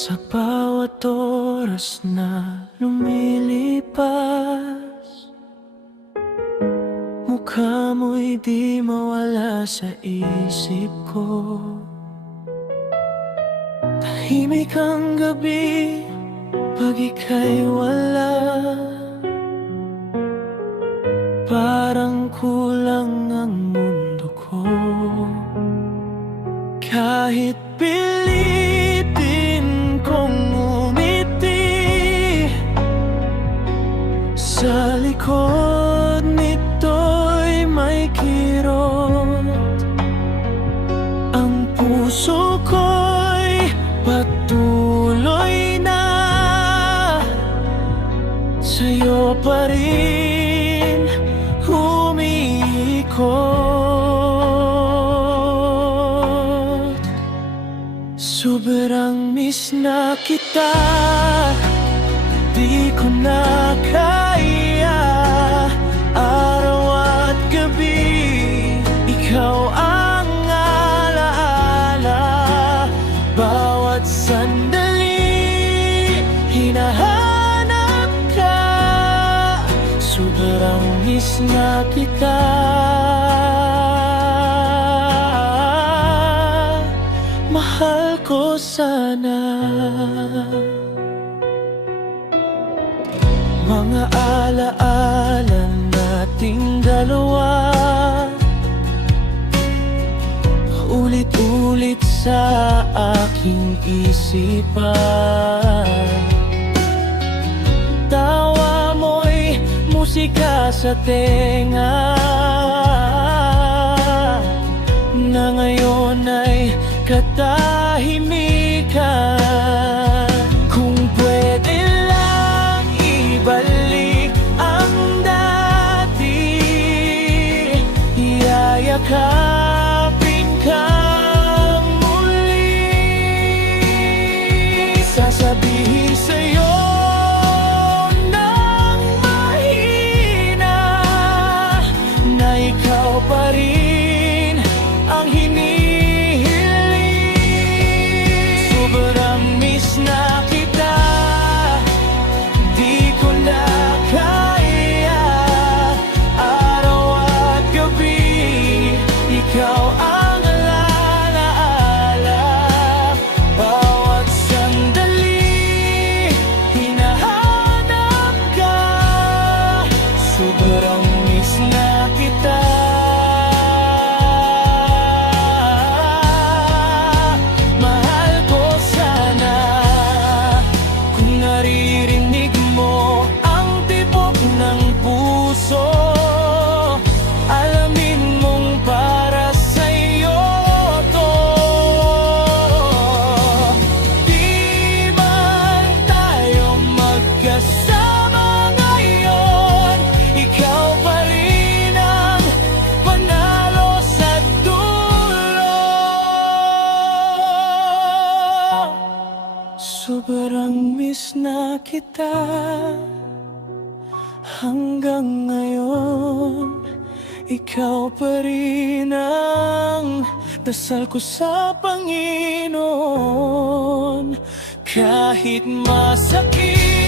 Sa bawat oras na lumilipas, mukha mo'y di mawala sa isip ko. Tahimik ang gabi pag ika'y wala, parang kulang ang mundo ko. Kahit pilitin kong umiti, sa likod nito'y may kirot. Ang puso ko'y patuloy na sa'yo pa rin umiikot. Sobrang miss na kita, di ko na kaya. Araw at gabi, ikaw ang alaala. Bawat sandali, hinahanap ka. Sobrang miss na kita. Mahal ko sana. Mga alaala nating dalawa, paulit-ulit sa aking isipan. Tawa mo'y musika sa tenga, na ngayon ay katahimikan. Kung pwede lang ibalik ang dati, iyayakapin kang muli. Sasabihin sa'yo ng mahina na ikaw pa rin ang na kita, di ko na kaya. Araw at gabi, ikaw ang alaala. Bawat sandali, hinahanap ka. Sobrang miss na kita. Sobrang miss na kita. Hanggang ngayon, ikaw pa rin ang dasal ko sa Panginoon. Kahit masakit